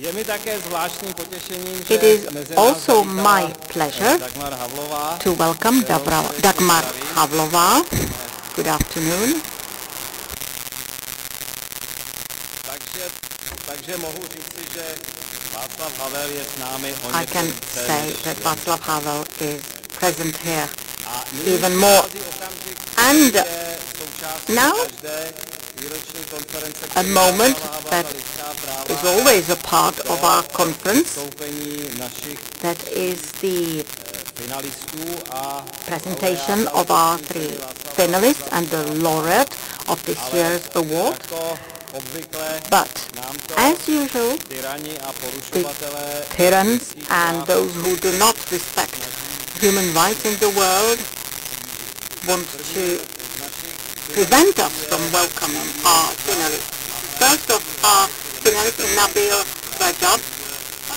It is also my pleasure to welcome Dagmar Havlová. Good afternoon. I can say that Václav Havel is present here even more. And now, a moment that is always a part of our conference, that is the presentation of our 3 finalists and the laureate of this year's award. But, as usual, the tyrants and those who do not respect human rights in the world want to prevent us from welcoming our finalists. First of our finalists is Nabeel Rajab,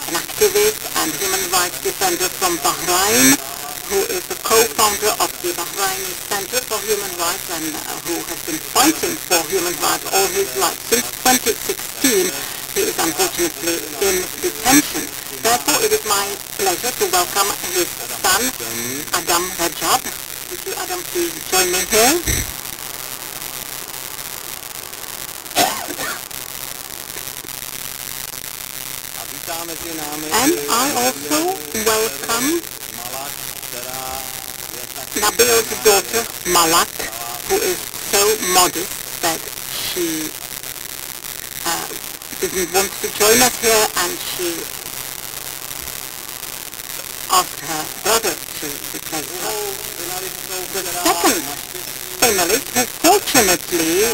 an activist and human rights defender from Bahrain, who is the co-founder of the Bahrain Centre for Human Rights and who has been fighting for human rights all his life. Since 2016, he is unfortunately in detention. Therefore, it is my pleasure to welcome his son, Adam Rajab. Would you, Adam, please join me here? And I also welcome Nabeel's daughter, Malak, who is so modest that she didn't want to join us here, and she asked her brother to replace her. The second finalist, who fortunately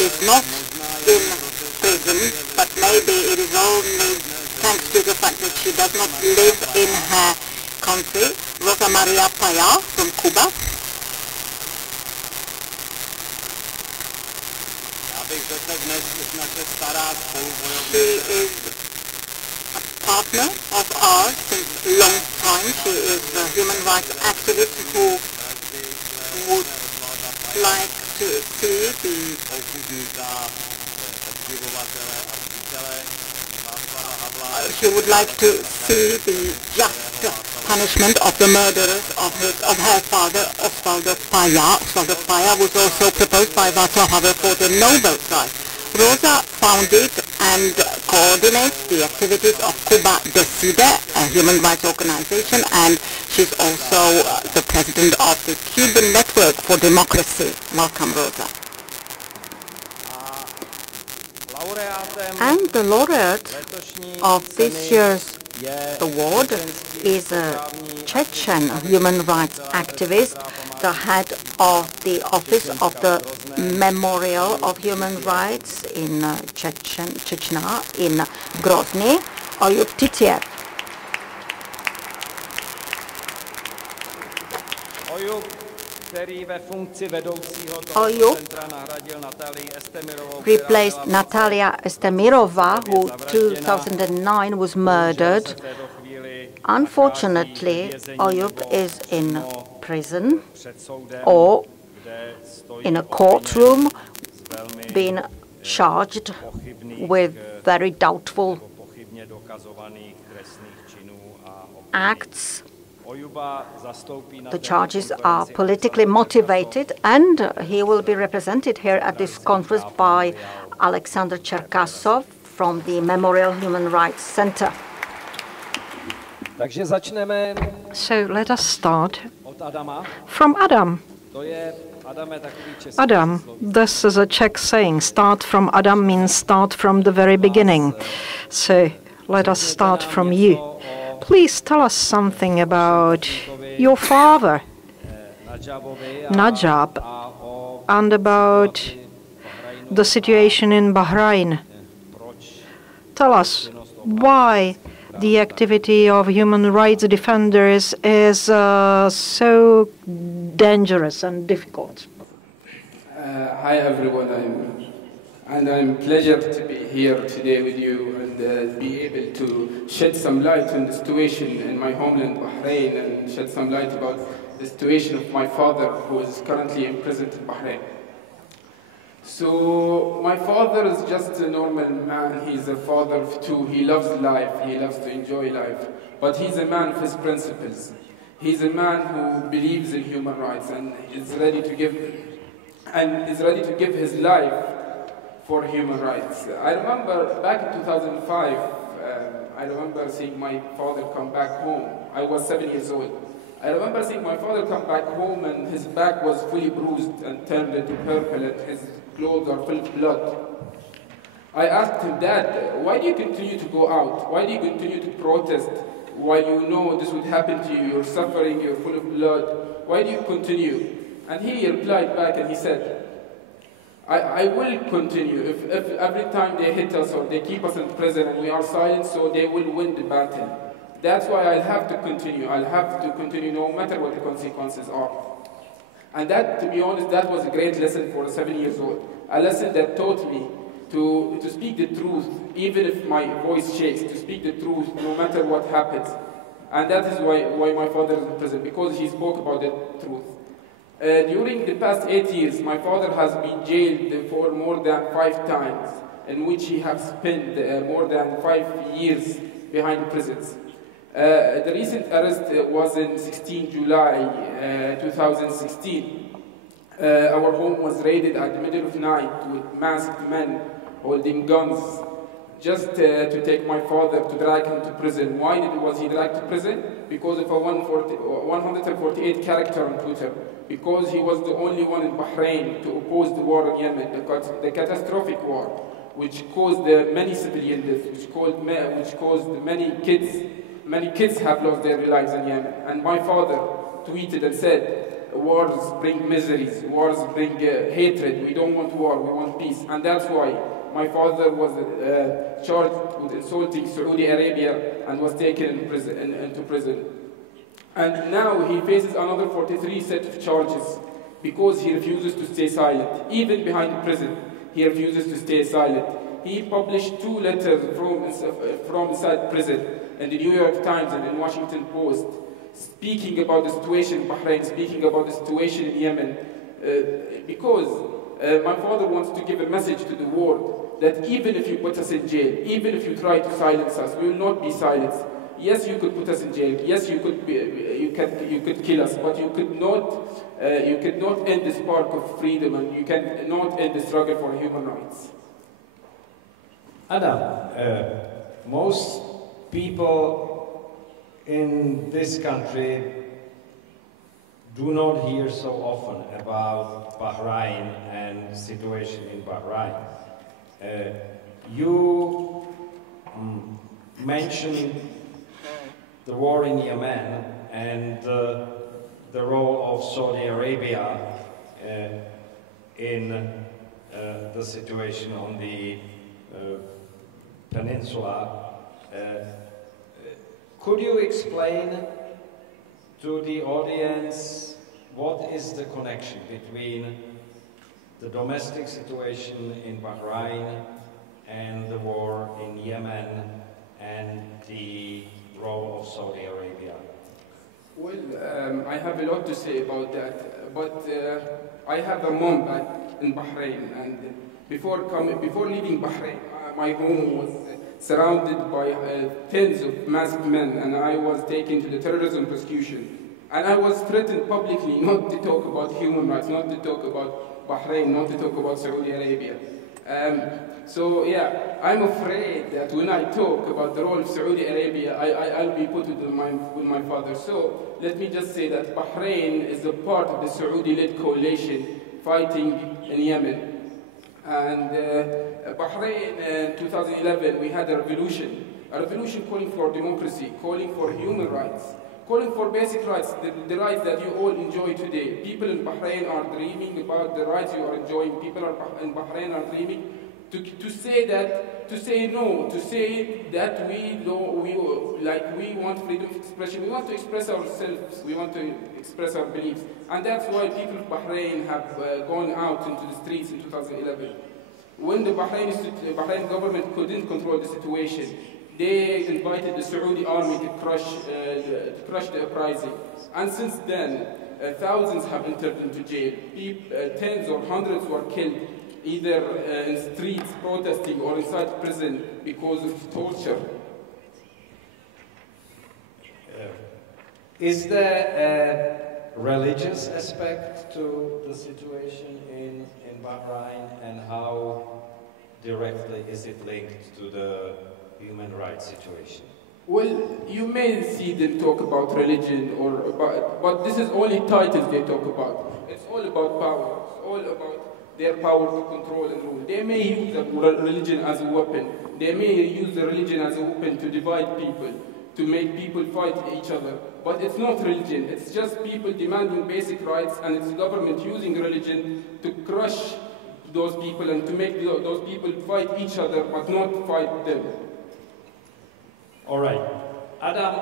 is not in prison, but maybe it is only thanks to the fact that she does not live in her country, Rosa María Payá from Cuba. She is a partner of ours since a long time. She is a human rights activist who would like to see the just punishment of the murderers of her father, Osvaldo Payá. Osvaldo Payá was also proposed by Václav Havel for the Nobel Prize. Rosa founded and coordinates the activities of Cuba Decide, a human rights organization, and she's also the president of the Cuban Network for Democracy. Welcome, Rosa. And the laureate of this year's award is a Chechen human rights activist, the head of the Office of the Memorial of Human Rights in Chechyna in Grozny, Oyub Titiev. Oyub replaced Natalia Estemirova, who in 2009 was murdered. Unfortunately, Oyub is in prison or in a courtroom being charged with very doubtful acts. The charges are politically motivated, and he will be represented here at this conference by Alexander Cherkasov from the Memorial Human Rights Centre. So let us start from Adam. Adam, this is a Czech saying. Start from Adam means start from the very beginning. So let us start from you. Please tell us something about your father, Rajab, and about the situation in Bahrain. Tell us why the activity of human rights defenders is so dangerous and difficult. Hi everyone, I'm pleased to be here today with you and be able to shed some light on the situation in my homeland Bahrain and shed some light about the situation of my father, who is currently imprisoned in Bahrain. So my father is just a normal man. He's a father of two. He loves life. He loves to enjoy life. But he's a man of his principles. He's a man who believes in human rights and is ready to give his life for human rights. I remember back in 2005, I remember seeing my father come back home. I was 7 years old. I remember seeing my father come back home and his back was fully bruised and turned into purple and his clothes are full of blood. I asked him, Dad, why do you continue to go out? Why do you continue to protest while you know this would happen to you? You're suffering, you're full of blood. Why do you continue? And he replied back and he said, I will continue. If every time they hit us or they keep us in prison and we are silent, so they will win the battle. That's why I'll have to continue. I'll have to continue no matter what the consequences are. And that, to be honest, that was a great lesson for a 7 years old. A lesson that taught me to speak the truth, even if my voice shakes, to speak the truth no matter what happens. And that is why my father is in prison, because he spoke about the truth. During the past 8 years, my father has been jailed for more than 5 times, in which he has spent more than 5 years behind prisons. The recent arrest was in 16 July 2016. Our home was raided at the middle of the night with masked men holding guns just to take my father, to drag him to prison. Why was he dragged to prison? Because of a 148 character on Twitter. Because he was the only one in Bahrain to oppose the war in Yemen, the catastrophic war, which caused many civilian deaths, which caused many kids have lost their lives in Yemen. And my father tweeted and said, wars bring miseries, wars bring hatred, we don't want war, we want peace. And that's why my father was charged with insulting Saudi Arabia and was taken into prison. And now he faces another 43 set of charges because he refuses to stay silent. Even behind prison, he refuses to stay silent. He published 2 letters from inside prison in the New York Times and in Washington Post, speaking about the situation in Bahrain, speaking about the situation in Yemen, because my father wants to give a message to the world that even if you put us in jail, even if you try to silence us, we will not be silenced. Yes, you could put us in jail. Yes, you could kill us, but you could not end the spark of freedom, and you cannot end the struggle for human rights. Adam, most people in this country do not hear so often about Bahrain and the situation in Bahrain. You mentioned the war in Yemen and the role of Saudi Arabia in the situation on the peninsula. Could you explain to the audience what is the connection between the domestic situation in Bahrain and the war in Yemen and the role of Saudi Arabia? Well, I have a lot to say about that, but I have a mom back in Bahrain, and before leaving Bahrain, my home was surrounded by tens of masked men, and I was taken to the terrorism prosecution. And I was threatened publicly not to talk about human rights, not to talk about Bahrain, not to talk about Saudi Arabia. So yeah, I'm afraid that when I talk about the role of Saudi Arabia, I'll be put with my father. So let me just say that Bahrain is a part of the Saudi-led coalition fighting in Yemen. And Bahrain in 2011, we had a revolution calling for democracy, calling for human rights, calling for basic rights, the rights that you all enjoy today. People in Bahrain are dreaming about the rights you are enjoying. People in Bahrain are dreaming to say no, to say that we want freedom of expression. We want to express ourselves. We want to express our beliefs, and that's why people of Bahrain have gone out into the streets in 2011. When the Bahrain government couldn't control the situation, they invited the Saudi army to crush the uprising. And since then, thousands have entered into jail. Tens or hundreds were killed. either in streets protesting or inside prison because of torture. Is there a religious aspect to the situation in Bahrain, and how directly is it linked to the human rights situation? Well, you may see them talk about religion or about, but this is only titles they talk about. It's all about power. It's all about their power to control and rule. They may use the religion as a weapon. They may use the religion as a weapon to divide people, to make people fight each other. But it's not religion. It's just people demanding basic rights, and it's the government using religion to crush those people and to make those people fight each other, but not fight them. All right. Adam,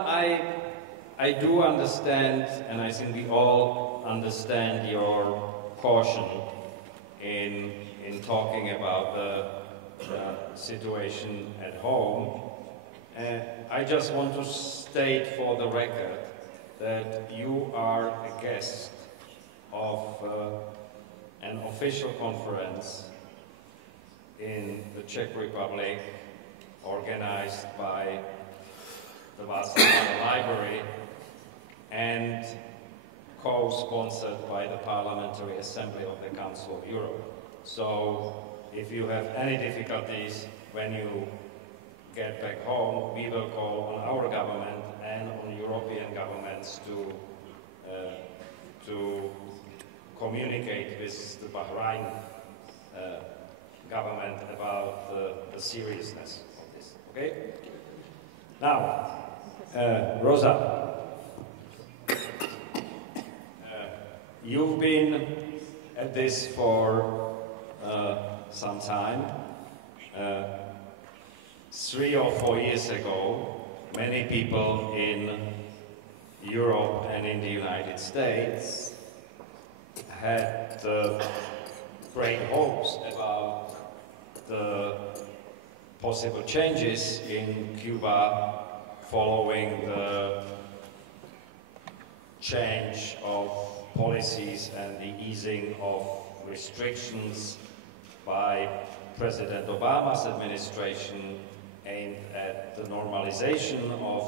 I do understand, and I think we all understand your caution in talking about the situation at home. I just want to state for the record that you are a guest of an official conference in the Czech Republic organized by the Václav Havel Library and co-sponsored by the Parliamentary Assembly of the Council of Europe. So if you have any difficulties when you get back home, we will call on our government and on European governments to communicate with the Bahrain government about the seriousness of this. Okay? Now, Rosa, you've been at this for some time. 3 or 4 years ago, many people in Europe and in the United States had great hopes about the possible changes in Cuba following the change of policies and the easing of restrictions by President Obama's administration aimed at the normalization of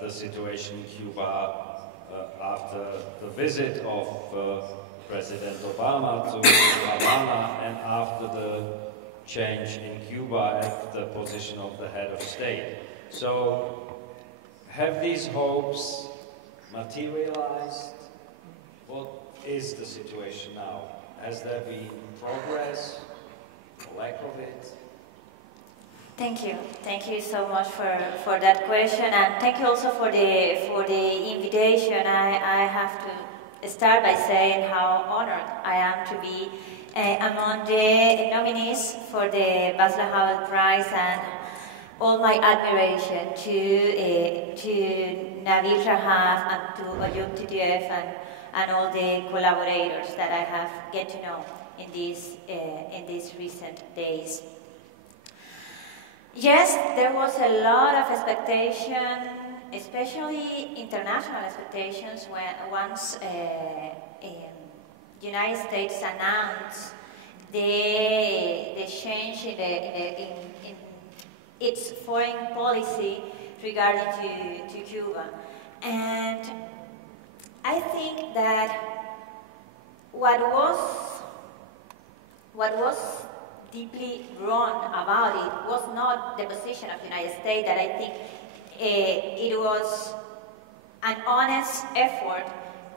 the situation in Cuba after the visit of President Obama to Havana and after the change in Cuba at the position of the head of state. So, have these hopes materialized? What is the situation now? Has there been progress or lack of it? Thank you. Thank you so much for that question, and thank you also for the invitation. I have to start by saying how honored I am to be among the nominees for the Václav Havel Prize, and all my admiration to Nabeel Rajab and to Oyub Titiev and all the collaborators that I have get to know in these recent days. Yes, there was a lot of expectation, especially international expectations, once United States announced the change in its foreign policy regarding to Cuba. And I think that what was deeply wrong about it was not the position of the United States, that I think it was an honest effort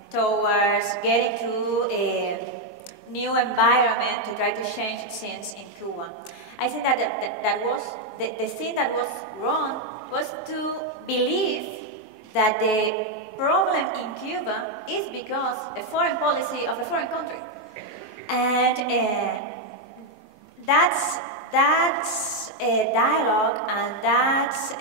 towards getting to a new environment to try to change things in Cuba. I think that was the thing that was wrong was to believe that the problem in Cuba is because a foreign policy of a foreign country, and that's a dialogue, and that's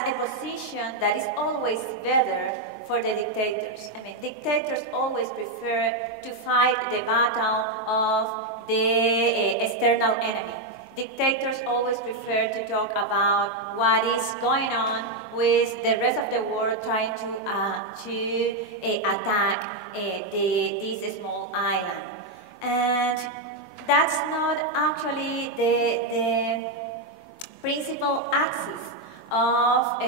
a position that is always better for the dictators. I mean, dictators always prefer to fight the battle of the external enemy. Dictators always prefer to talk about what is going on with the rest of the world trying to attack this small island. And that's not actually the principal axis of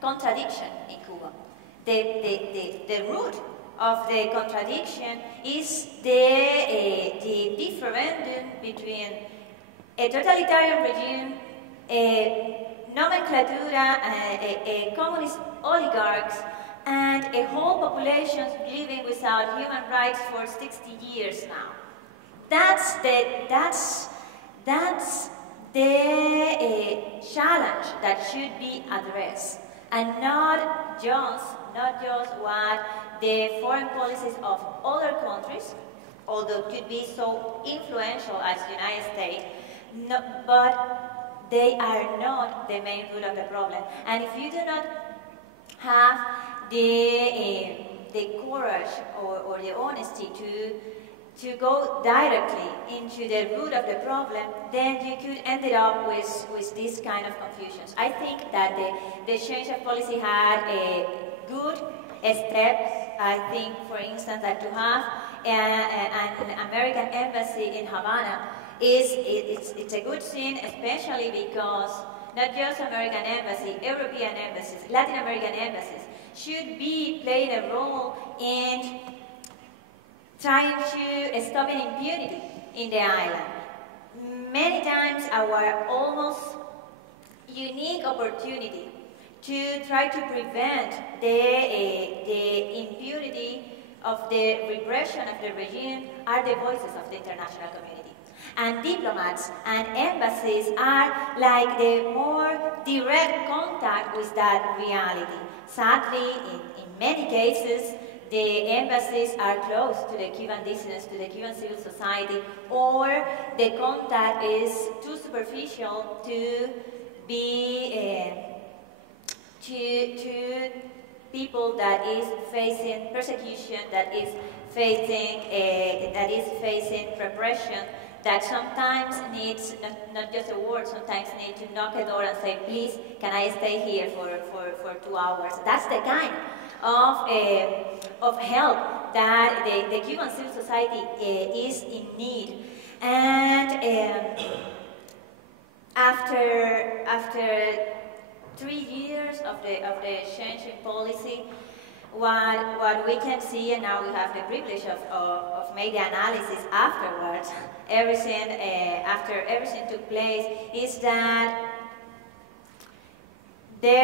contradiction in Cuba. The root of the contradiction is the differentiation between a totalitarian regime, a nomenclatura, a communist oligarchs, and a whole population living without human rights for 60 years now. That's the challenge that should be addressed, and not just what the foreign policies of other countries, although could be so influential as the United States, no, but they are not the main root of the problem. And if you do not have the courage or the honesty to go directly into the root of the problem, then you could end up with this kind of confusions. I think that the change of policy had a good steps. I think, for instance, that to have an American embassy in Havana it's a good thing, especially because not just American embassy, European embassies, Latin American embassies should be playing a role in trying to stop an impunity in the island. Many times our almost unique opportunity to try to prevent the impunity of the repression of the regime are the voices of the international community. And diplomats and embassies are like the more direct contact with that reality. Sadly, in many cases, the embassies are close to the Cuban dissidents, to the Cuban civil society, or the contact is too superficial to be to people that is facing persecution, that is facing repression, that sometimes needs not just a word, sometimes need to knock a door and say, please, can I stay here for 2 hours? That's the kind of help that the Cuban civil society is in need. And after 3 years of the change in policy, what we can see, and now we have the privilege of making analysis afterwards, after everything took place, is that the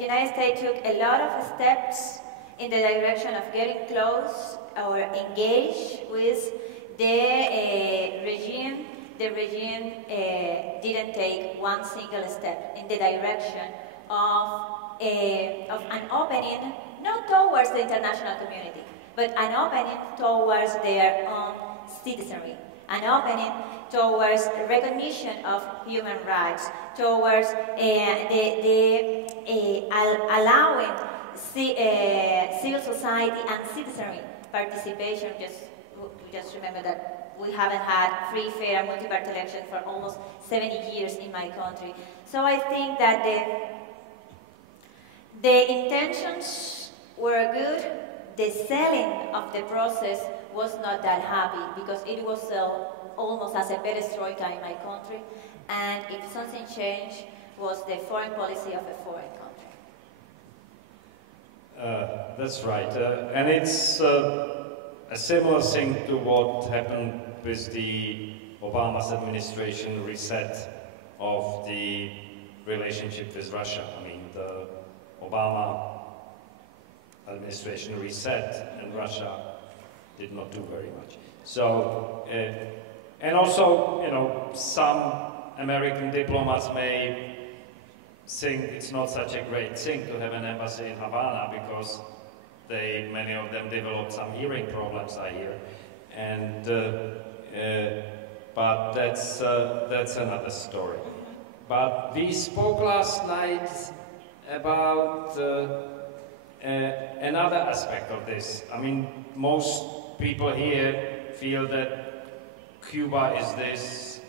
United States took a lot of steps in the direction of getting close or engaged with the regime. The regime didn't take one single step in the direction of an opening, not towards the international community, but an opening towards their own citizenry, an opening towards recognition of human rights, towards allowing civil society and citizenry participation. Just remember that we haven't had free, fair, and multi-party elections for almost 70 years in my country. So I think that the intentions were good. The selling of the process was not that happy because it was almost as a perestroika in my country. And if something changed, was the foreign policy of a foreign country. That's right. And it's a similar thing to what happened with the Obama's administration reset of the relationship with Russia. I mean, the Obama administration reset and Russia did not do very much. So, and also, you know, some American diplomats may think it's not such a great thing to have an embassy in Havana because many of them developed some hearing problems, I hear, and but that's another story. But we spoke last night about another aspect of this. I mean, most people here feel that Cuba is this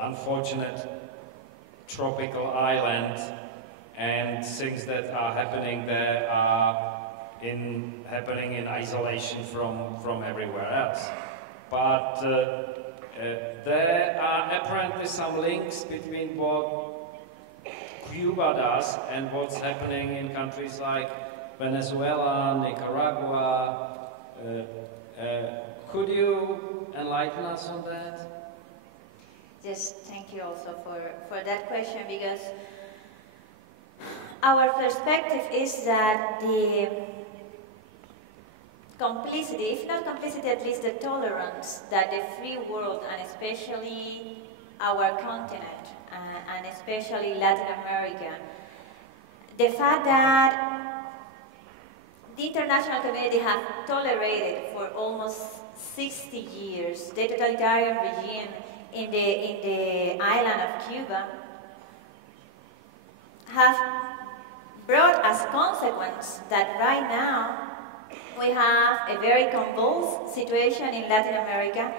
unfortunate tropical island, and things that are happening there are happening in isolation from everywhere else. But there are apparently some links between what Cuba does and what's happening in countries like Venezuela, Nicaragua. Could you enlighten us on that? Yes, thank you also for that question, because our perspective is that the complicity, if not complicity, at least the tolerance that the free world, and especially our continent, and especially Latin America, the fact that the international community has tolerated for almost 60 years the totalitarian regime in the island of Cuba have brought as consequence that right now we have a very convulsed situation in Latin America,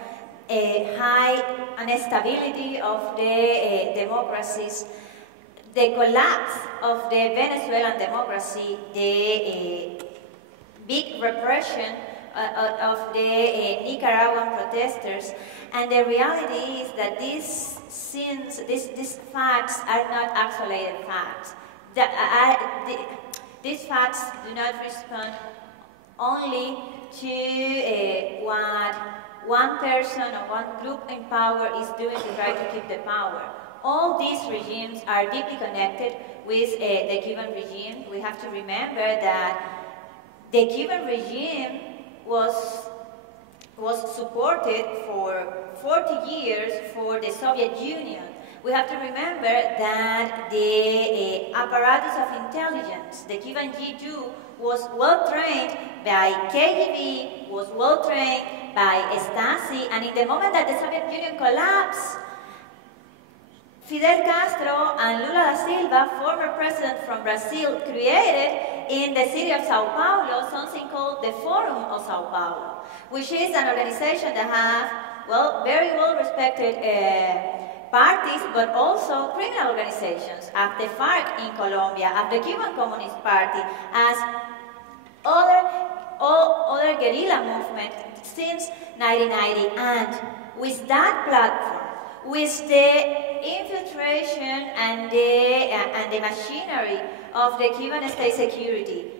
a high instability of the democracies, the collapse of the Venezuelan democracy, the big repression of the Nicaraguan protesters, and the reality is that these facts are not isolated facts. These facts do not respond only to what one person or one group in power is doing to try to keep the power. All these regimes are deeply connected with the Cuban regime. We have to remember that the Cuban regime was supported for 40 years for the Soviet Union. We have to remember that the apparatus of intelligence, the Cuban G2, was well trained by KGB, was well trained by Stasi, and in the moment that the Soviet Union collapsed, Fidel Castro and Lula da Silva, former president from Brazil, created in the city of Sao Paulo something called the Forum of Sao Paulo, which is an organization that has, well, very well respected parties, but also criminal organizations, as the FARC in Colombia, as the Cuban Communist Party, as other guerrilla movements since 1990. And with that platform, with the infiltration and the machinery of the Cuban state security,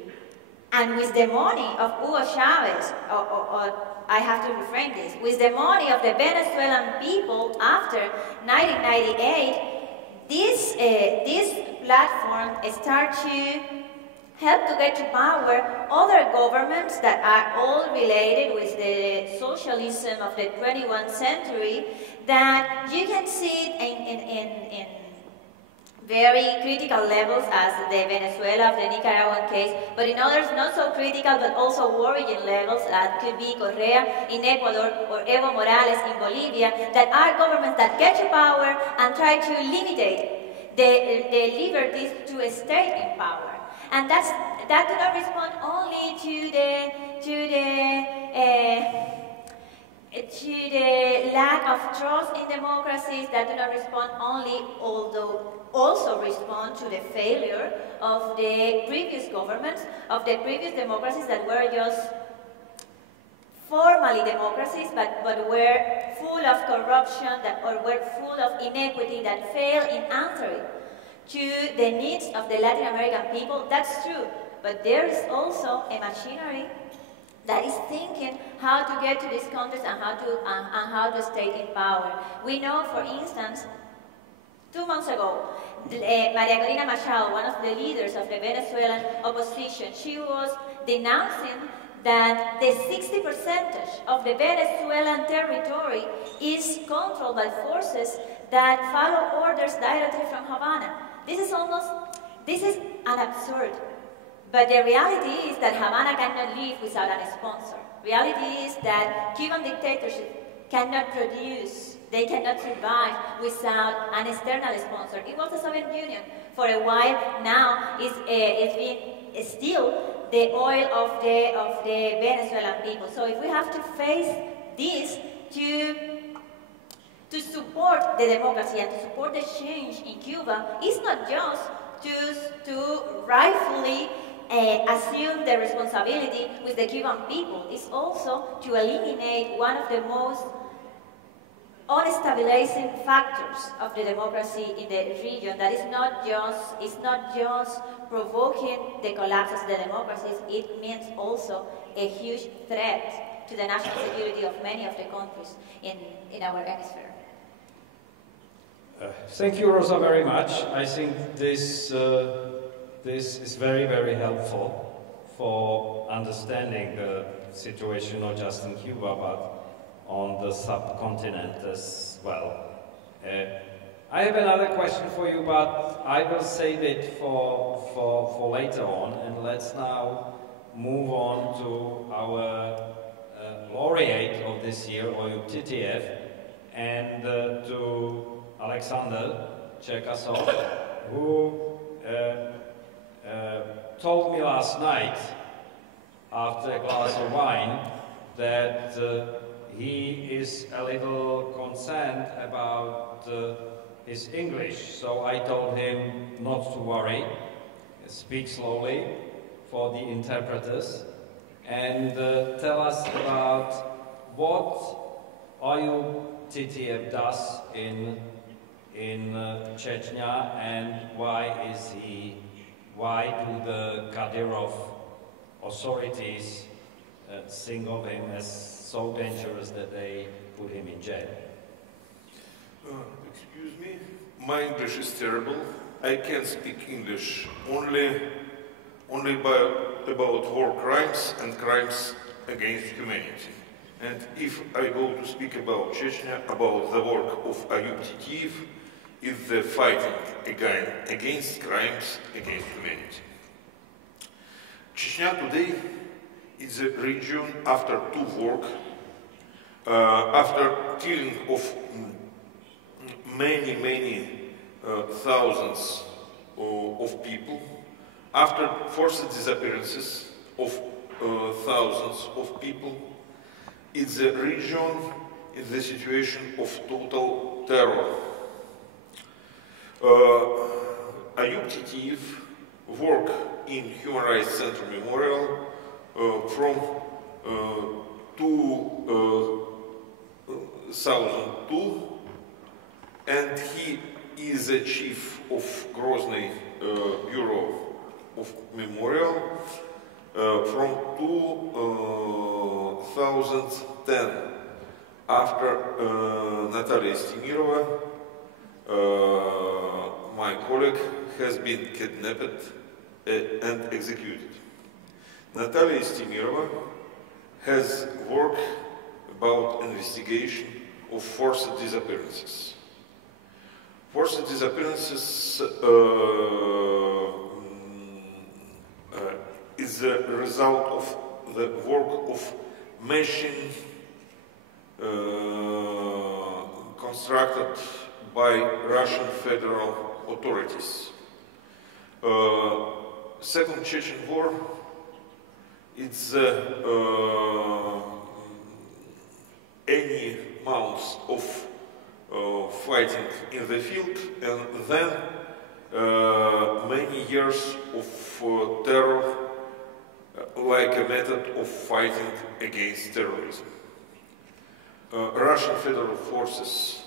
and with the money of Hugo Chavez, or I have to reframe this, with the money of the Venezuelan people after 1998, this platform starts to help to get to power other governments that are all related with the socialism of the 21st century, that you can see in very critical levels as the Venezuela of the Nicaraguan case, but in others not so critical but also worrying levels that could be Correa in Ecuador or Evo Morales in Bolivia, that are governments that get to power and try to limit the liberties to stay in power. And that do not respond only to the lack of trust in democracies, that do not respond only, although also respond to the failure of the previous governments, of the previous democracies that were just formally democracies, but were full of corruption, or were full of inequity, that failed in answering to the needs of the Latin American people. That's true, but there is also a machinery that is thinking how to get to these countries and how to stay in power. We know, for instance, 2 months ago, María Corina Machado, one of the leaders of the Venezuelan opposition, she was denouncing that the 60% of the Venezuelan territory is controlled by forces that follow orders directly from Havana. This is an absurd. But the reality is that Havana cannot live without a sponsor. Reality is that Cuban dictatorship cannot produce, they cannot survive without an external sponsor. It was the Soviet Union for a while. Now it's been still the oil of the Venezuelan people. So if we have to face this to support the democracy and to support the change in Cuba, it's not just to rightfully assume the responsibility with the Cuban people is also to eliminate one of the most unstabilizing factors of the democracy in the region that is not just provoking the collapse of the democracies, it means also a huge threat to the national security of many of the countries in our hemisphere. Thank you, Rosa, very much. I think this is very, very helpful for understanding the situation not just in Cuba, but on the subcontinent as well. I have another question for you, but I will save it for later on, and let's now move on to our laureate of this year, Oyub Titiev, and to Alexander Cherkasov, who told me last night, after a glass of wine, that he is a little concerned about his English. So I told him not to worry, speak slowly for the interpreters, and tell us about what Oyub Titiev does in Chechnya, and why do the Kadyrov authorities think of him as so dangerous that they put him in jail? Excuse me, my English is terrible. I can speak English only about war crimes and crimes against humanity. And if I go to speak about Chechnya, about the work of Oyub Titiev, is the fighting again against crimes against humanity. Chechnya today is a region after two wars, after killing of many thousands of people, after forced disappearances of thousands of people. It's a region in the situation of total terror. Oyub Titiev worked in Human Rights Center Memorial from 2002, and he is the chief of Grozny Bureau of Memorial from 2010, after Natalia Estimirova, my colleague, has been kidnapped and executed. Natalia Estimirova has worked about investigation of forced disappearances. Forced disappearances is the result of the work of machine constructed by Russian federal authorities. Second Chechen War, it's any months of fighting in the field, and then many years of terror, like a method of fighting against terrorism. Russian federal forces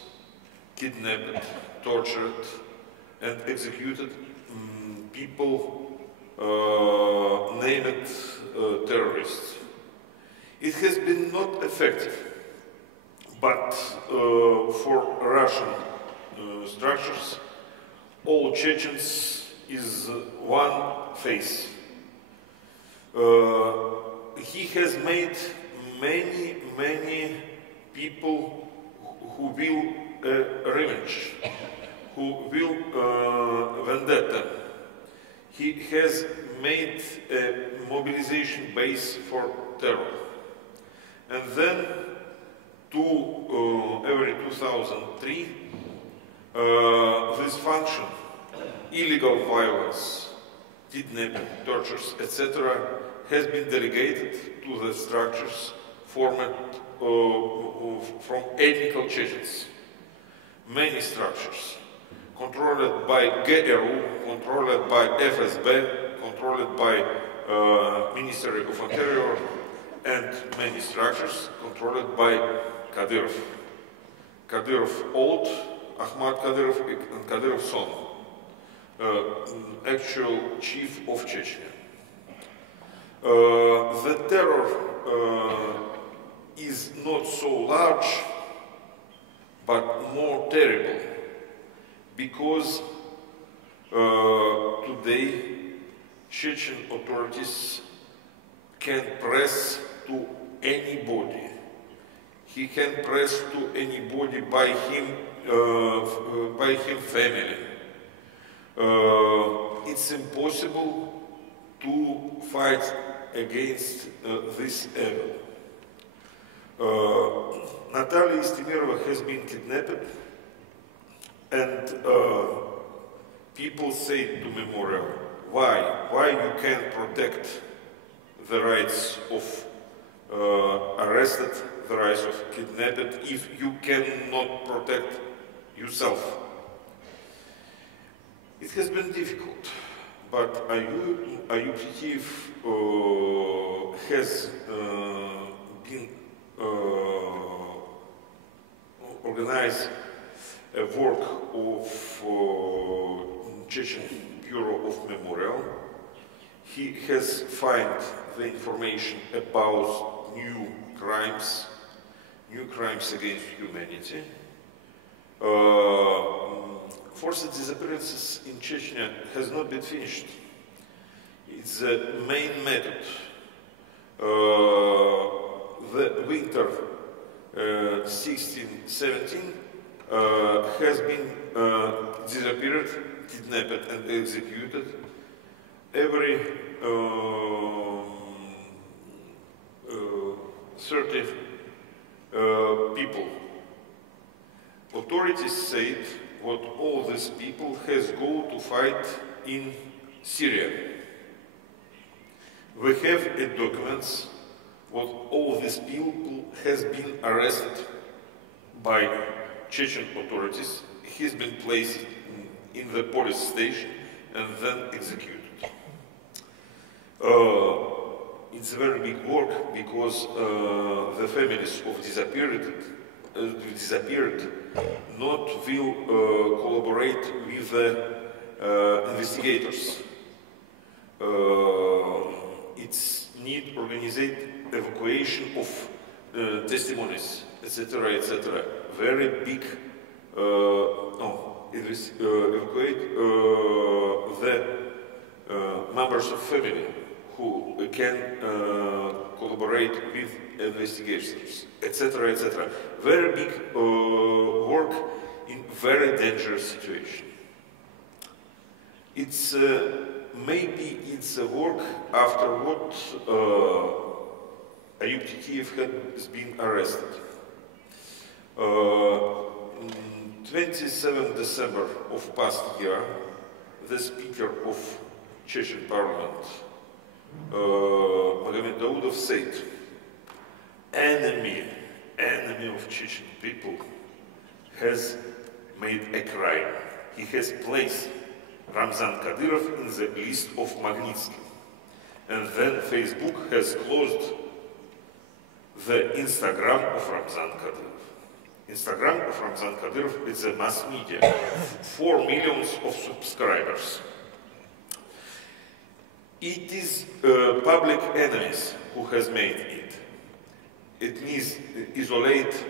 kidnapped, tortured, and executed people named terrorists. It has been not effective, but for Russian structures, all Chechens is one face. He has made many people who will revenge, who will vendetta. He has made a mobilization base for terror. And then, every 2003, this function, illegal violence, kidnapping, tortures, etc., has been delegated to the structures formed from ethnic Chechens. Many structures, controlled by GRU, controlled by FSB, controlled by Ministry of Interior and many structures controlled by Kadyrov. Kadyrov old, Ahmad Kadyrov, and Kadyrov son, actual chief of Chechnya. The terror is not so large, but more terrible, because today Chechen authorities can press to anybody. He can press to anybody by him family. It's impossible to fight against this evil. Natalia Istimirova has been kidnapped, and people say to Memorial, why you can't protect the rights of arrested, the rights of kidnapped, if you cannot protect yourself? It has been difficult, but Oyub Titiev has been organized a work of Chechen Bureau of Memorial. He has found the information about new crimes against humanity. Forced disappearances in Chechnya has not been finished. It's the main method. The winter 16-17 has been disappeared, kidnapped and executed every 30 people. Authorities said what all these people has go to fight in Syria. We have documents what all these people has been arrested by Chechen authorities. He's been placed in the police station and then executed. It's a very big work, because the families of disappeared not will collaborate with the investigators. It's need organized evacuation of testimonies, etc., etc. Very big, evacuate the members of family who can collaborate with investigators, etc., etc. Very big work in very dangerous situation. It's maybe it's a work after what Oyub Titiev has been arrested. 27 December of past year, the Speaker of Chechen Parliament, Magomed Daudov, said, enemy of Chechen people has made a crime. He has placed Ramzan Kadyrov in the list of Magnitsky. And then Facebook has closed the Instagram of Ramzan Kadyrov. Instagram of Ramzan Kadyrov is a mass media, 4 million of subscribers. It is public enemies who has made it. It needs to isolate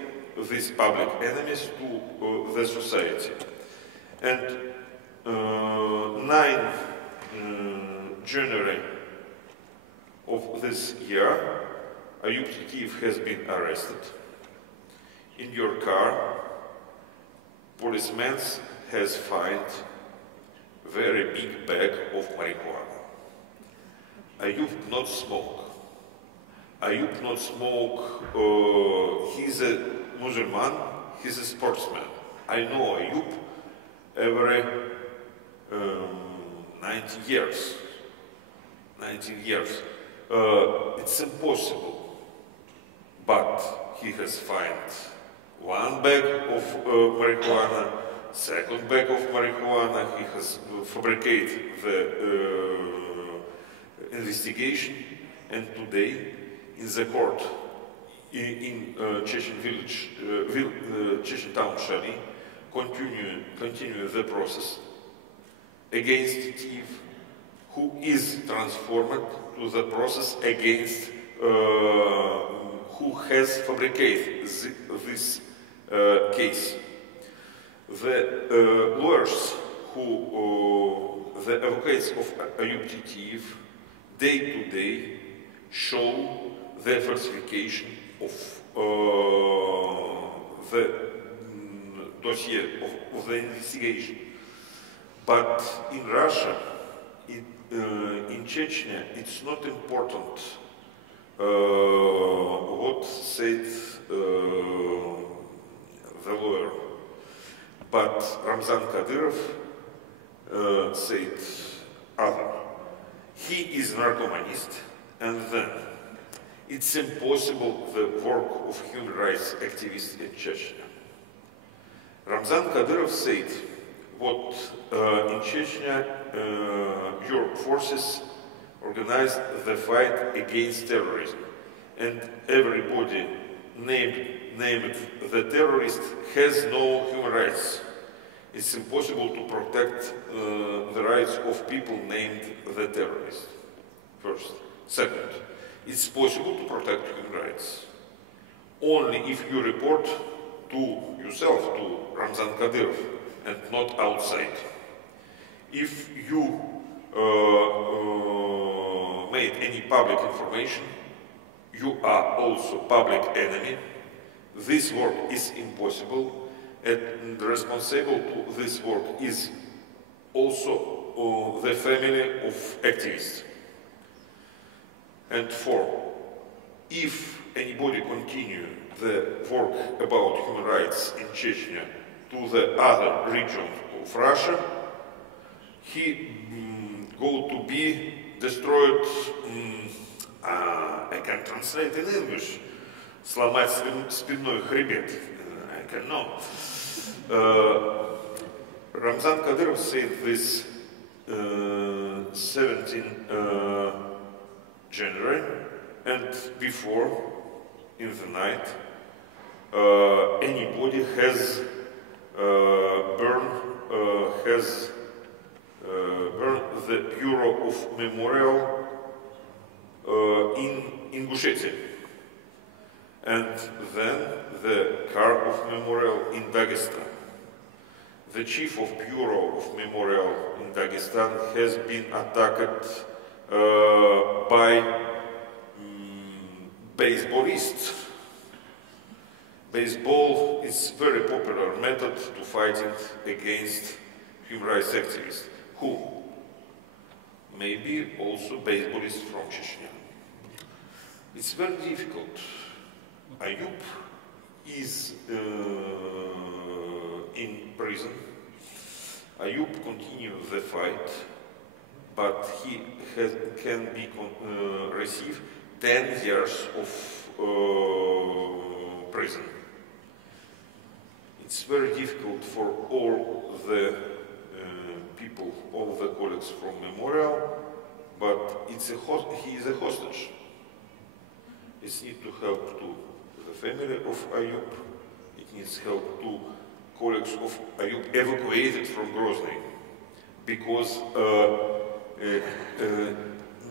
these public enemies to the society. And 9 January of this year, Oyub Titiev has been arrested. In your car, policeman has found very big bag of marijuana. Oyub not smoke. Oyub not smoke. He's a Muslim, he's a sportsman. I know Oyub every 19 years. 19 years. It's impossible, but he has found 1 bag of marijuana, 2nd bag of marijuana. He has fabricated the investigation, and today in the court in Chechen village, Chechen town Shali, continue the process against Titiev, who is transformed to the process against who has fabricated this case. The lawyers who, the advocates of Oyub Titiev, day to day show the falsification of the dossier of the investigation. But in Russia, in Chechnya, it's not important what said the lawyer. But Ramzan Kadyrov said other. He is narcomanist, and then it's impossible the work of human rights activists in Chechnya. Ramzan Kadyrov said what in Chechnya your forces organized the fight against terrorism, and everybody named the terrorist has no human rights. It's impossible to protect the rights of people named the terrorist. First. Second, it's possible to protect human rights only if you report to yourself, to Ramzan Kadyrov, and not outside. If you made any public information, you are also public enemy. This work is impossible, and responsible to this work is also the family of activists. And four, if anybody continue the work about human rights in Chechnya to the other regions of Russia, he go to be destroyed. I can translate in English. Сломать спинной хребет. I can know. Ramzan Kadyrov said this 17 January, and before, in the night, anybody has burned the Bureau of Memorial in Ingushetia, and then the car of memorial in Dagestan. The chief of Bureau of Memorial in Dagestan has been attacked by baseballists. Baseball is a very popular method to fighting against human rights activists, who maybe also baseballists from Chechnya. It's very difficult. Oyub is in prison. Oyub continues the fight, but he can be receive 10 years of prison. It's very difficult for all the people, all the colleagues from Memorial, but he is a hostage. It needs to help to the family of Oyub. It needs help to colleagues of Oyub evacuated from Grozny, because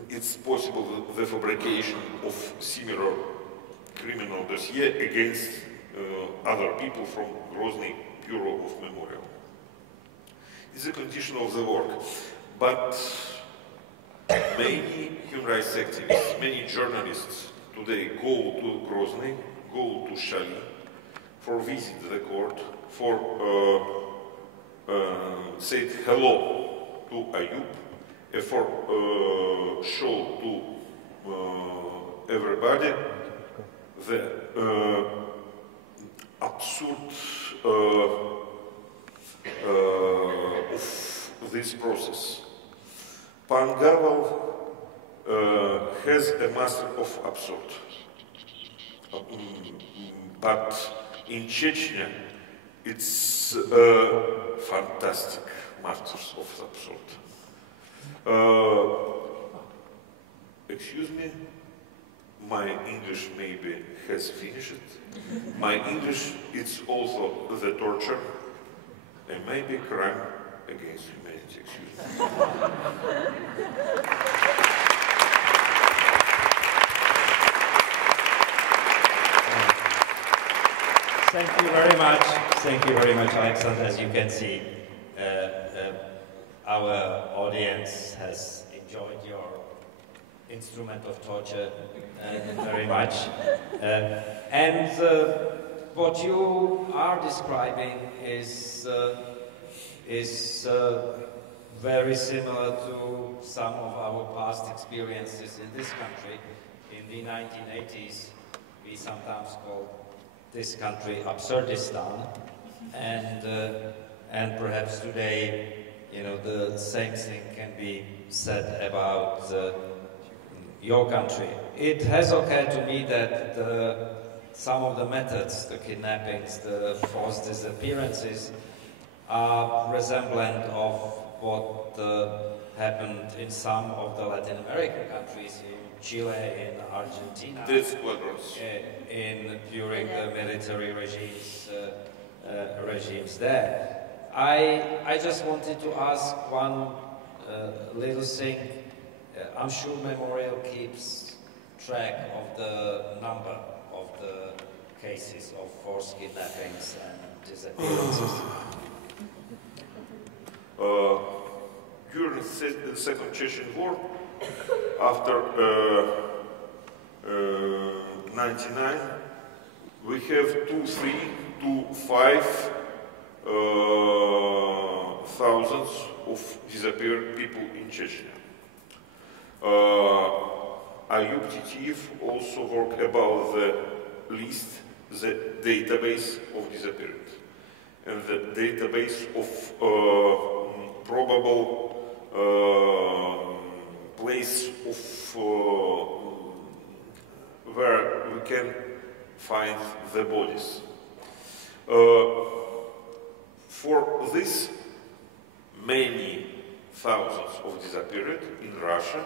it's possible the fabrication of similar criminal dossier against other people from Grozny Bureau of Memorial. It's a condition of the work, but many human rights activists, many journalists today go to Grozny, go to Shali for visit the court, for say hello to Oyub, for show to everybody the absurd of this process. Pan Havel has a master of absurd, but in Chechnya it's fantastic masters of absurd. excuse me, my English maybe has finished. My English is also the torture and maybe crime against humanity, excuse me. Thank you very much. Thank you very much, Alexander. As you can see, our audience has enjoyed your instrument of torture very much. And what you are describing is very similar to some of our past experiences in this country. In the 1980s, we sometimes called this country Absurdistan, and perhaps today, you know, the same thing can be said about your country. It has occurred to me that some of the methods, the kidnappings, the forced disappearances, are resemblant of what happened in some of the Latin American countries, in Chile, in Argentina, during the military regimes there. I just wanted to ask one little thing. I'm sure Memorial keeps track of the number of the cases of forced kidnappings and disappearances. During the Second Chechen War, after 99, we have 3,000 to 5,000 of disappeared people in Chechnya. Oyub Titiev also worked about the list, the database of disappeared, and the database of probable place of where we can find the bodies. For this, many thousands of disappeared in Russia,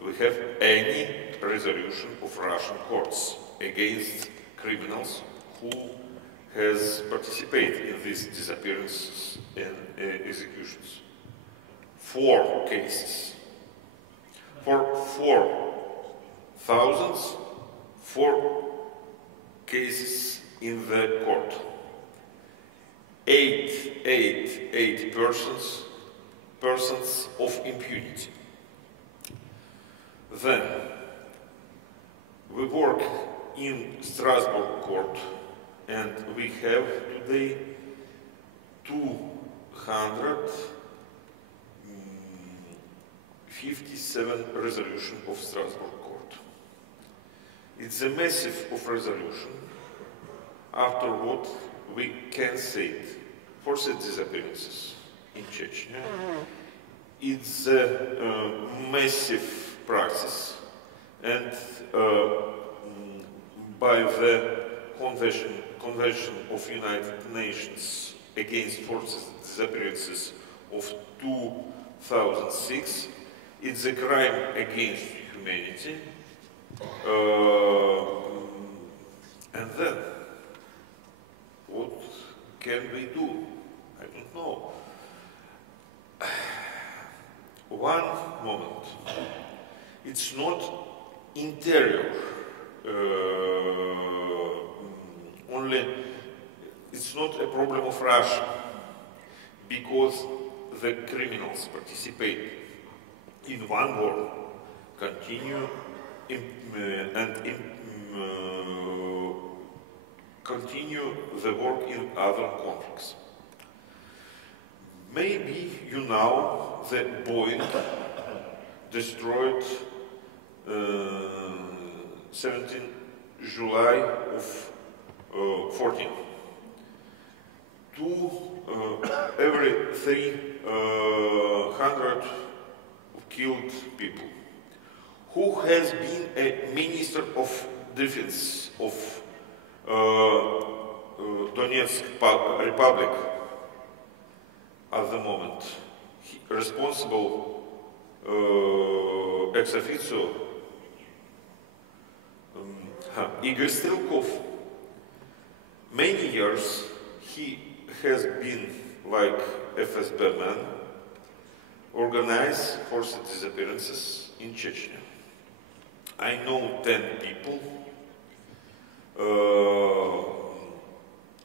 we have any resolution of Russian courts against criminals who has participated in these disappearances and executions. 4 cases. For 4,000, 4 cases in the court. 8 persons of impunity. Then we work in Strasbourg court, and we have today 257 resolutions of Strasbourg court. It's a massive of resolution. After what we can say forced disappearances in Chechnya. It's a massive practice, and by the Convention of United Nations against forced disappearances of 2006, it's a crime against humanity. And then, what can we do? I don't know. One moment. It's not interior only. It's not a problem of Russia, because the criminals participate in one war, continue continue the work in other conflicts. Maybe you know the Boeing destroyed 17 July of 14. Every 300 killed people. Who has been a Minister of Defense of Donetsk Republic at the moment? Responsible ex officio Igor Strelkov. Many years he has been like FSB man, organized forced disappearances in Chechnya. I know 10 people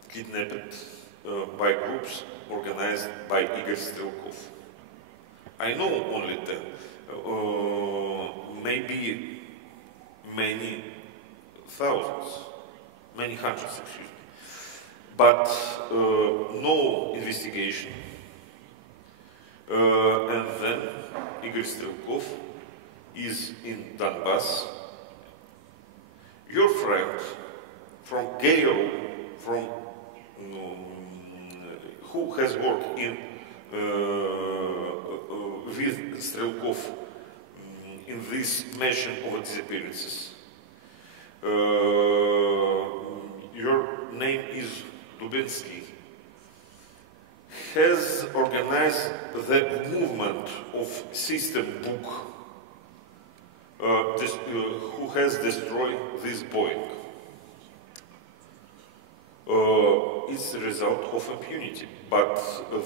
kidnapped by groups organized by Igor Strelkov. I know only 10, maybe many thousands, many hundreds, excuse me, but no investigation. And then Igor Strelkov is in Donbass. Your friend from Gail, from who has worked in with Strelkov in this mission of disappearances. Your name is Dubinsky. Has organized the movement of system book who has destroyed this Boeing. It's a result of impunity, but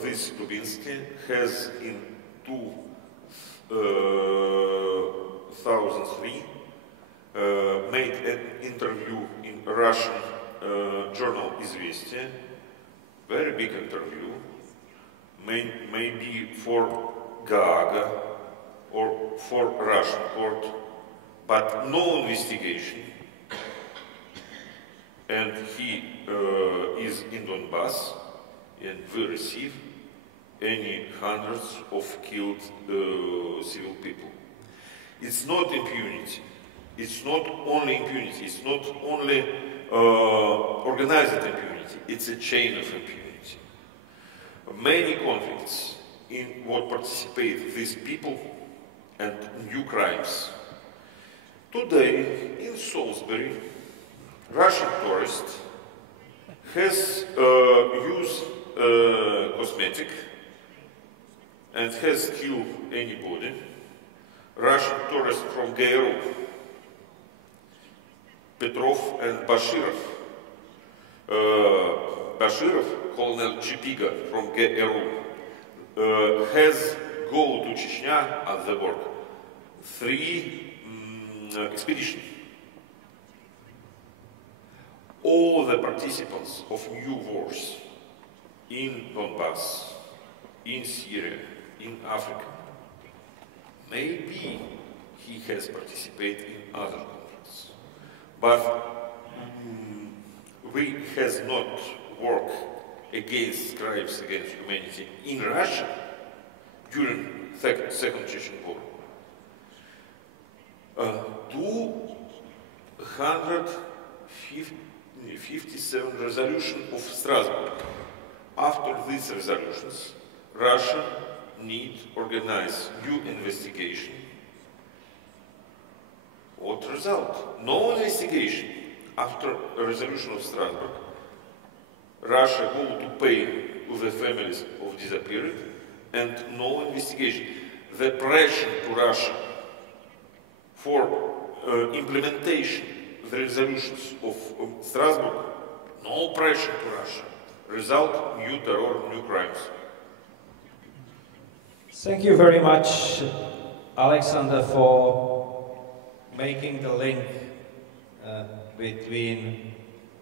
this Dubinsky has in 2003 made an interview in Russian journal Izvestia, very big interview, maybe for Gaga or for Russian court, but no investigation. And he is in Donbass, and we receive any hundreds of killed civil people. It's not impunity. It's not only impunity. It's not only organized impunity. It's a chain of impunity. Many conflicts in what participate these people and new crimes. Today in Salisbury, Russian tourist has used cosmetic and has killed anybody. Russian tourist from GRU, Petrov and Bashirov. Bashirov, Colonel Chipiga from GRU, has go to Chechnya at the work. 3 expeditions. All the participants of new wars in Donbass, in Syria, in Africa, maybe he has participated in other conflicts, but we has not worked against crimes against humanity in Russia during Second Chechen War. 257 resolutions of Strasbourg. After these resolutions, Russia need organize new investigation. What result? No investigation. After a resolution of Strasbourg, Russia go to pay to the families of disappeared, and no investigation. The pressure to Russia for implementation of the resolutions of Strasbourg, no pressure to Russia. Result, new terror, new crimes. Thank you very much, Alexander, for making the link between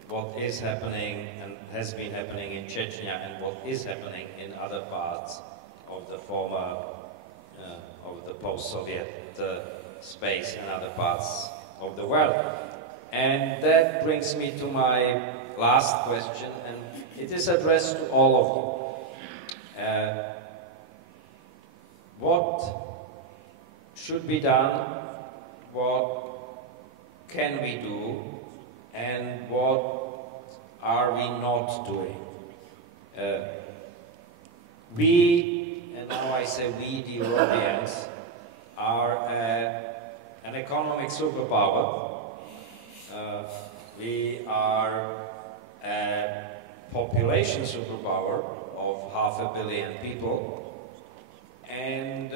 what is happening and has been happening in Chechnya and what is happening in other parts of the former, of the post-Soviet space and other parts of the world. And that brings me to my last question, and it is addressed to all of you. What should be done? What can we do? And what are we not doing? We, and now I say we, the Europeans, are an economic superpower. We are a population superpower of 500 million people. And,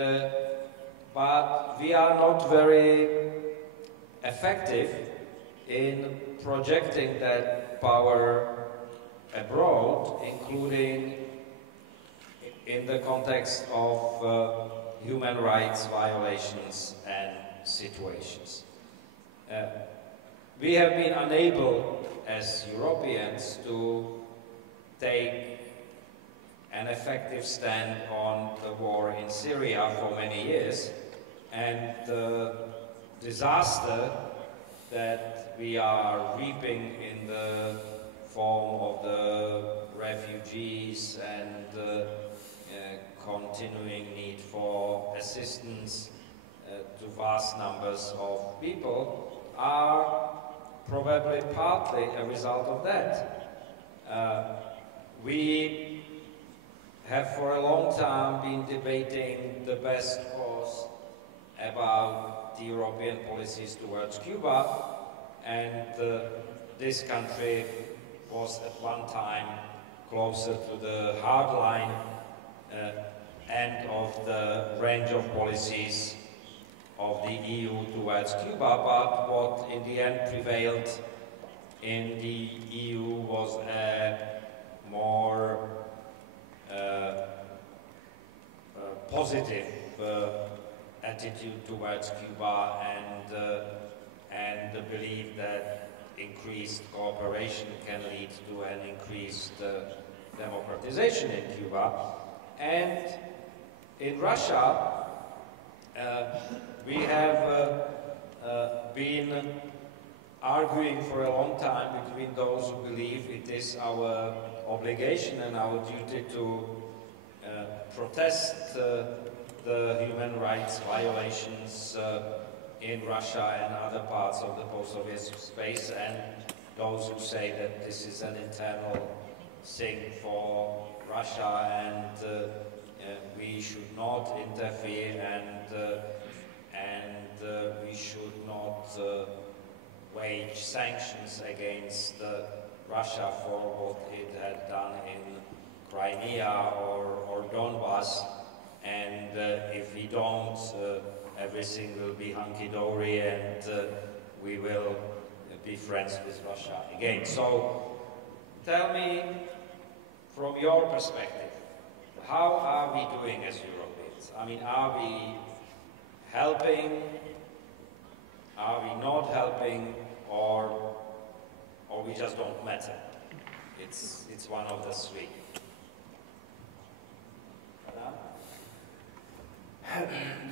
but we are not very effective in projecting that power abroad, including in the context of human rights violations and situations. We have been unable, as Europeans, to take an effective stand on the war in Syria for many years, and the disaster that we are reaping in the form of the refugees and continuing need for assistance to vast numbers of people are probably partly a result of that. We have for a long time been debating the best course about the European policies towards Cuba, and this country was at one time closer to the hardline end of the range of policies of the EU towards Cuba, but what in the end prevailed in the EU was a more positive attitude towards Cuba, and the belief that increased cooperation can lead to an increased democratization in Cuba. And in Russia, we have been arguing for a long time between those who believe it is our obligation and our duty to protest the human rights violations in Russia and other parts of the post-Soviet space, and those who say that this is an internal thing for Russia and we should not interfere and we should not wage sanctions against Russia for what it had done in Crimea or Donbass, and if we don't, everything will be hunky-dory and we will be friends with Russia again. So tell me, from your perspective, how are we doing as Europeans? I mean, are we helping? Are we not helping? Or we just don't matter? It's one of the three.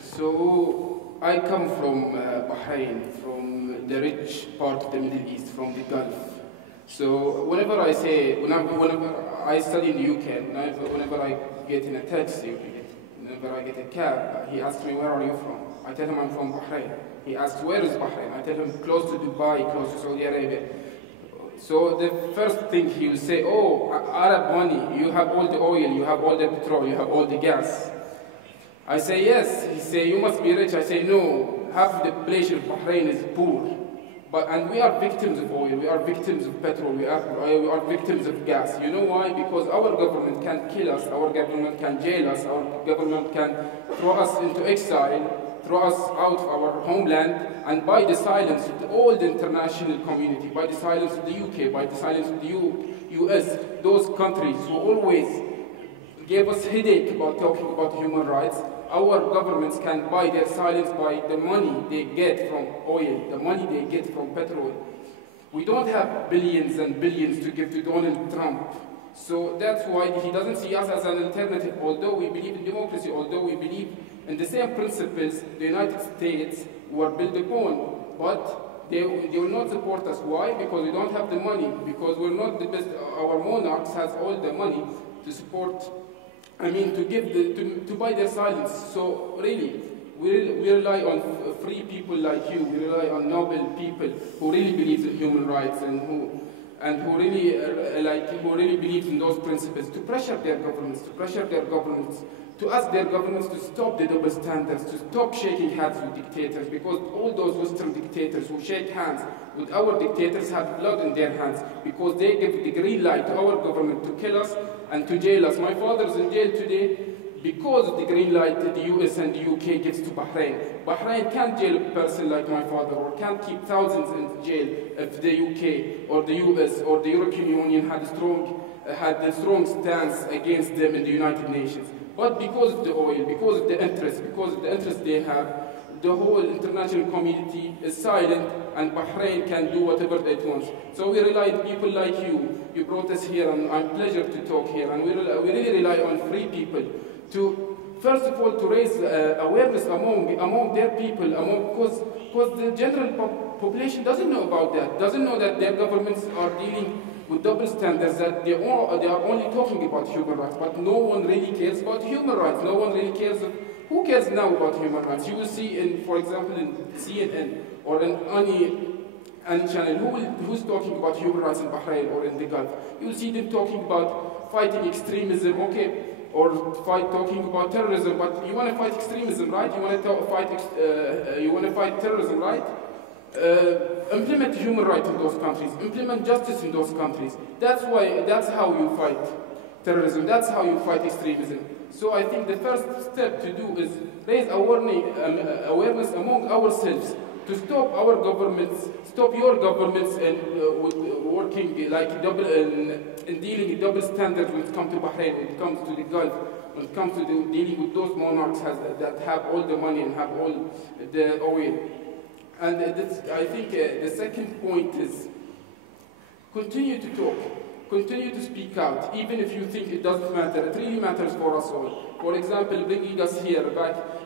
So I come from Bahrain, from the rich part of the Middle East, from the Gulf. So whenever I study in the UK, whenever I get in a taxi, whenever I get a cab, he asks me, where are you from? I tell him I'm from Bahrain. He asks, where is Bahrain? I tell him, close to Dubai, close to Saudi Arabia. So the first thing he will say, oh, Arab money, you have all the oil, you have all the petrol, you have all the gas. I say, yes. He say, you must be rich. I say, no, half the population of Bahrain is poor. And we are victims of oil, we are victims of petrol, we are victims of gas. You know why? Because our government can kill us, our government can jail us, our government can throw us into exile, throw us out of our homeland, and by the silence of all the international community, by the silence of the UK, by the silence of the US, those countries who always gave us headache about talking about human rights, our governments can buy their silence by the money they get from oil, the money they get from petrol. We don't have billions and billions to give to Donald Trump. So that's why he doesn't see us as an alternative, although we believe in democracy, although we believe in the same principles the United States were built upon. But they will not support us. Why? Because we don't have the money, because we're not the best. Our monarchs has all the money to support, to buy their silence. So really, we rely on free people like you. We rely on noble people who really believe in human rights and who really believes in those principles, to pressure their governments, to ask their governments to stop the double standards, to stop shaking hands with dictators, because all those Western dictators who shake hands with our dictators have blood in their hands, because they give the green light to our government to kill us and to jail us. My father's in jail today. because of the green light that the US and the UK gives to Bahrain. Bahrain can't jail a person like my father, or can't keep thousands in jail if the UK or the US or the European Union had a strong stance against them in the United Nations. But because of the oil, because of the interest they have, the whole international community is silent, and Bahrain can do whatever it wants. So we rely on people like you. You brought us here, and I'm pleasure to talk here. And we really rely on free people to, first of all, to raise awareness among their people, because the general population doesn't know about that, doesn't know that their governments are dealing with double standards, that they are only talking about human rights, but no one really cares about human rights. No one really cares. Who cares now about human rights? You will see, for example, in CNN or in any channel, who's talking about human rights in Bahrain or in the Gulf. You will see them talking about fighting extremism, okay, or talking about terrorism. But you want to fight extremism, right? You want to fight terrorism, right? Implement human rights in those countries. Implement justice in those countries. That's how you fight terrorism. That's how you fight extremism. So I think the first step to do is raise awareness among ourselves to stop our governments, stop your governments, and working like in dealing with double standards when it comes to Bahrain, when it comes to the Gulf, when it comes to dealing with those monarchs that have all the money and have all the oil. And I think the second point is continue to talk. Continue to speak out, even if you think it doesn't matter. It really matters for us all. For example, bringing us here,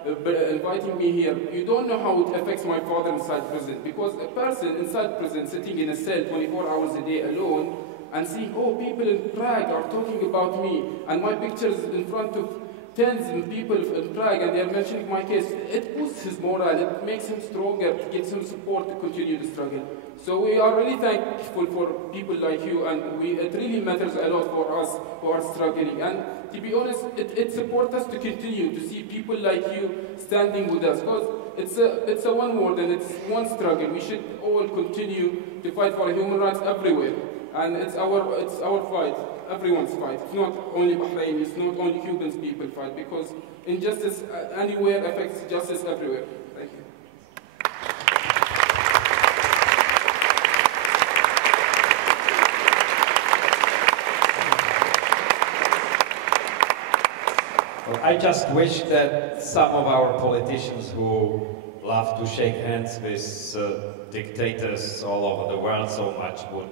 inviting me here, you don't know how it affects my father inside prison. Because a person inside prison, sitting in a cell 24 hours a day alone, and seeing, oh, people in Prague are talking about me, and my pictures in front of tens of people in Prague, and they are mentioning my case, it boosts his morale, it makes him stronger, it gives him support to continue the struggle. So we are really thankful for people like you, and it really matters a lot for us who are struggling. And to be honest, it supports us to continue to see people like you standing with us, because it's a one world and it's one struggle. We should all continue to fight for human rights everywhere, and it's our fight, everyone's fight. It's not only Bahrain, it's not only Cubans people fight, because injustice anywhere affects justice everywhere. Thank you. Well, I just wish that some of our politicians who love to shake hands with dictators all over the world so much would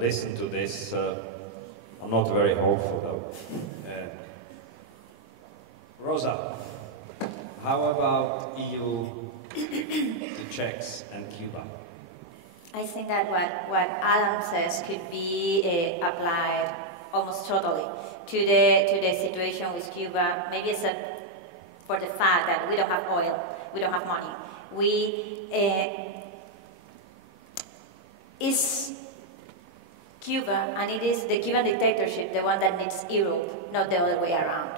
listen to this. I'm not very hopeful though. Rosa, how about EU, the Czechs and Cuba? I think that what Adam says could be applied almost totally to the situation with Cuba, maybe except for the fact that we don't have oil, we don't have money. Is Cuba, and it is the Cuban dictatorship, the one that needs Europe, not the other way around.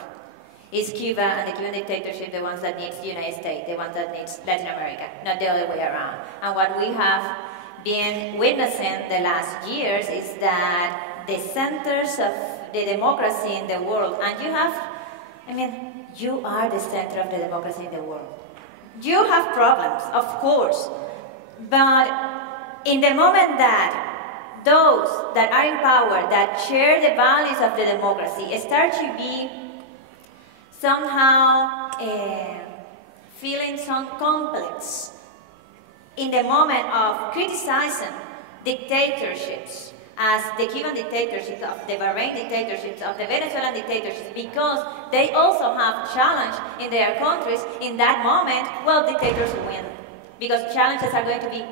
Is Cuba and the Cuban dictatorship the ones that needs the United States, the ones that needs Latin America, not the other way around. And what we have been witnessing the last years is that the centers of the democracy in the world, and you have, you are the center of the democracy in the world. You have problems, of course, but in the moment that those that are in power, that share the values of the democracy, start to be somehow feeling some complex in the moment of criticizing dictatorships, as the Cuban dictatorships, of the Bahrain dictatorships, of the Venezuelan dictatorships, because they also have challenge in their countries. In that moment, well, dictators win, because challenges are going to be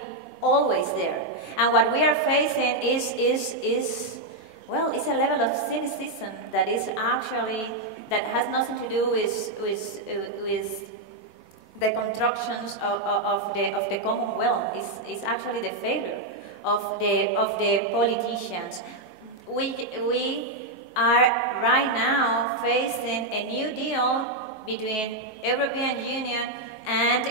always there. And what we are facing is well, it's a level of cynicism that is actually, that has nothing to do with the constructions of the Commonwealth. It's actually the failure of the politicians. We are right now facing a new deal between European Union and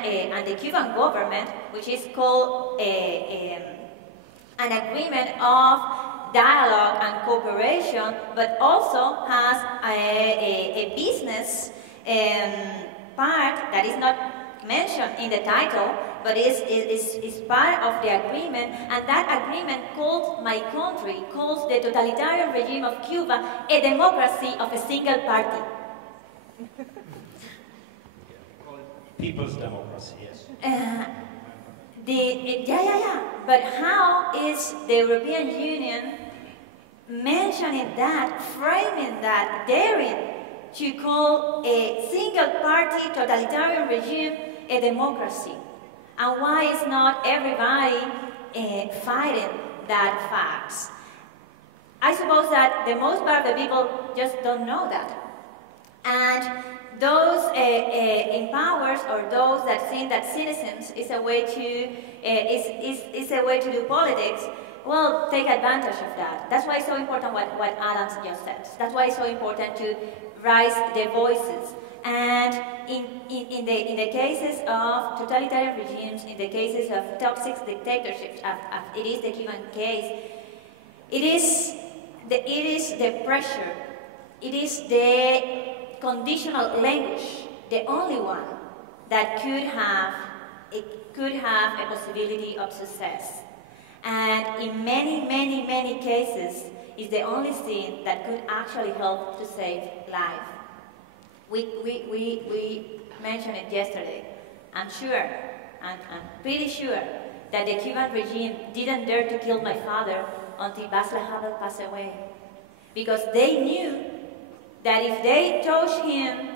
the Cuban government, which is called an agreement of dialogue and cooperation, but also has a business part that is not mentioned in the title, but is part of the agreement, and that agreement calls my country, calls the totalitarian regime of Cuba, a democracy of a single party. People's democracy, yes. But how is the European Union mentioning that, framing that, daring to call a single-party totalitarian regime a democracy? And why is not everybody fighting that fact? I suppose that the most part of the people just don't know that. And those in powers, or those that think that cynicism is a way to is a way to do politics, well, take advantage of that. That's why it's so important what Adam just said. That's why it's so important to raise the voices. And in the cases of totalitarian regimes, in the cases of toxic dictatorships, it is the Cuban case, it is the pressure, it is the conditional language, the only one that could have a possibility of success. And in many cases, it's the only thing that could actually help to save life. We mentioned it yesterday. I'm pretty sure that the Cuban regime didn't dare to kill my father until Václav Havel passed away. Because they knew that if they touched him,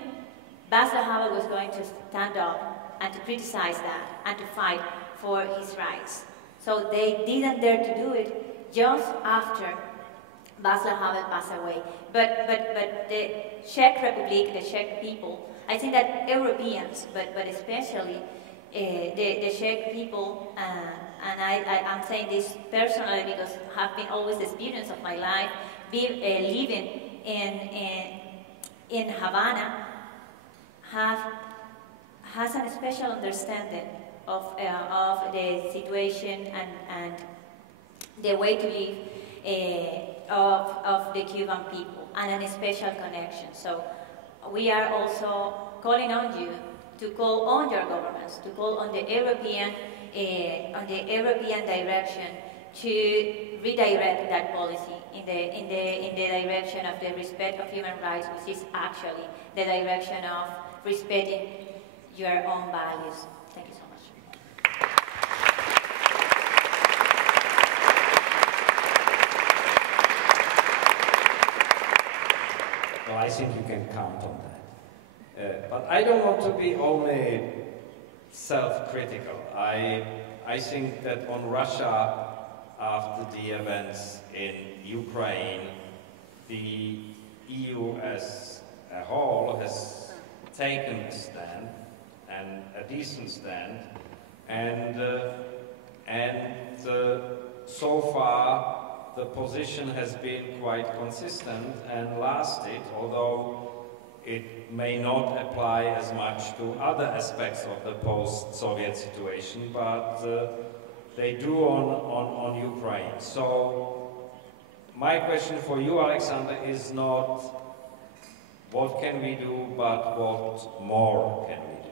Václav Havel was going to stand up and to criticize that and to fight for his rights. So they didn't dare to do it just after Václav Havel passed away. But the Czech Republic, the Czech people, I think that Europeans, but especially the Czech people, and I'm saying this personally because have been always the experience of my life, living in Havana, has a special understanding of the situation and the way to live of the Cuban people, and a special connection. So we are also calling on you to call on your governments, to call on the European direction to redirect that policy in the direction of the respect of human rights, which is actually the direction of respecting your own values. Thank you so much. Well, I think you can count on that. But I don't want to be only self-critical. I think that on Russia, after the events in Ukraine, the EU as a whole has taken a stand, and a decent stand, and so far the position has been quite consistent and lasted, although it may not apply as much to other aspects of the post-Soviet situation, but they do on Ukraine. So my question for you, Alexander, is not what can we do, but what more can we do?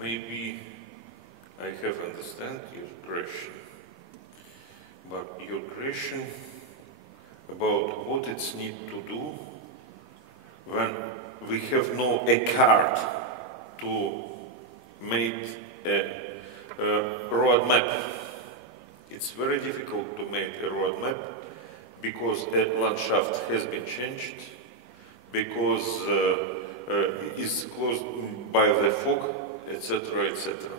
Maybe I have understand your question, but your question about what it's need to do when we have no a card to make a roadmap. It's very difficult to make a roadmap because a landscape has been changed, because it's closed by the fog, etc., etc.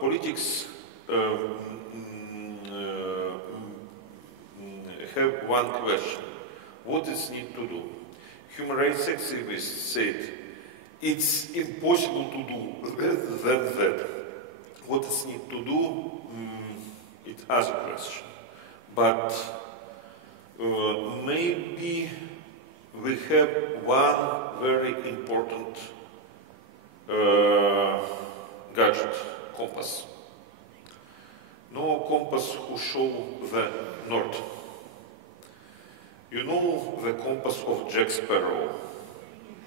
Politics have one question: what is need to do? Human rights activists said it's impossible to do that. What is need to do? It has a question, but maybe we have one very important gadget, compass. No compass who show the north. You know the compass of Jack Sparrow,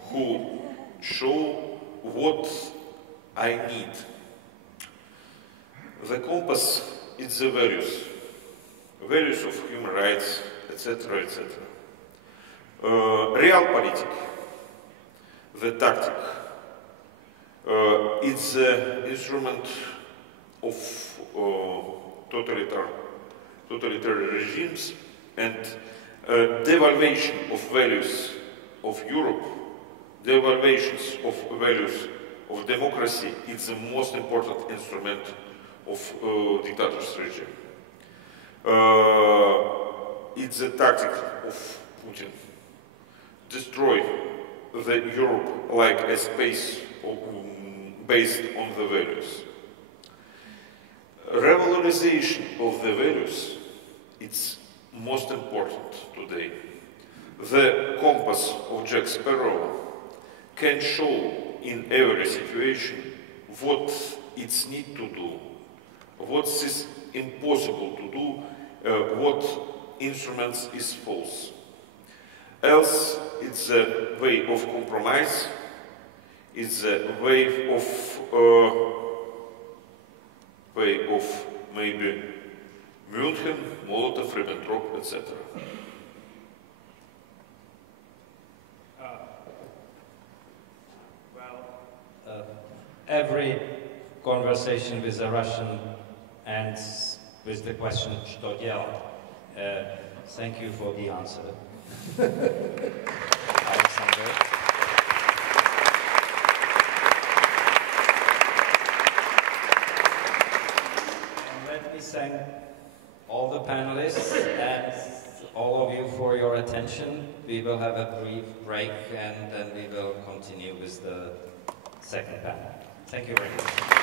who show what I need. The compass is the values of human rights, etc., etc. Realpolitik, the tactic, it's the instrument of totalitarian regimes, and devaluation of values of Europe, devaluations of values of democracy is the most important instrument of dictator's regime. It's the tactic of Putin. Destroy the Europe like a space based on the values. Revalorization of the values, it's most important today. The compass of Jack Sparrow can show in every situation what it's need to do, what is impossible to do, what instruments is false. Else, it's a way of compromise, it's a way of maybe München, Molotov, Ribbentrop, etc. Every conversation with a Russian ends with the question, что делать? Thank you for the answer. Alexander. And let me thank all the panelists and all of you for your attention. We will have a brief break and then we will continue with the second panel. Thank you very much.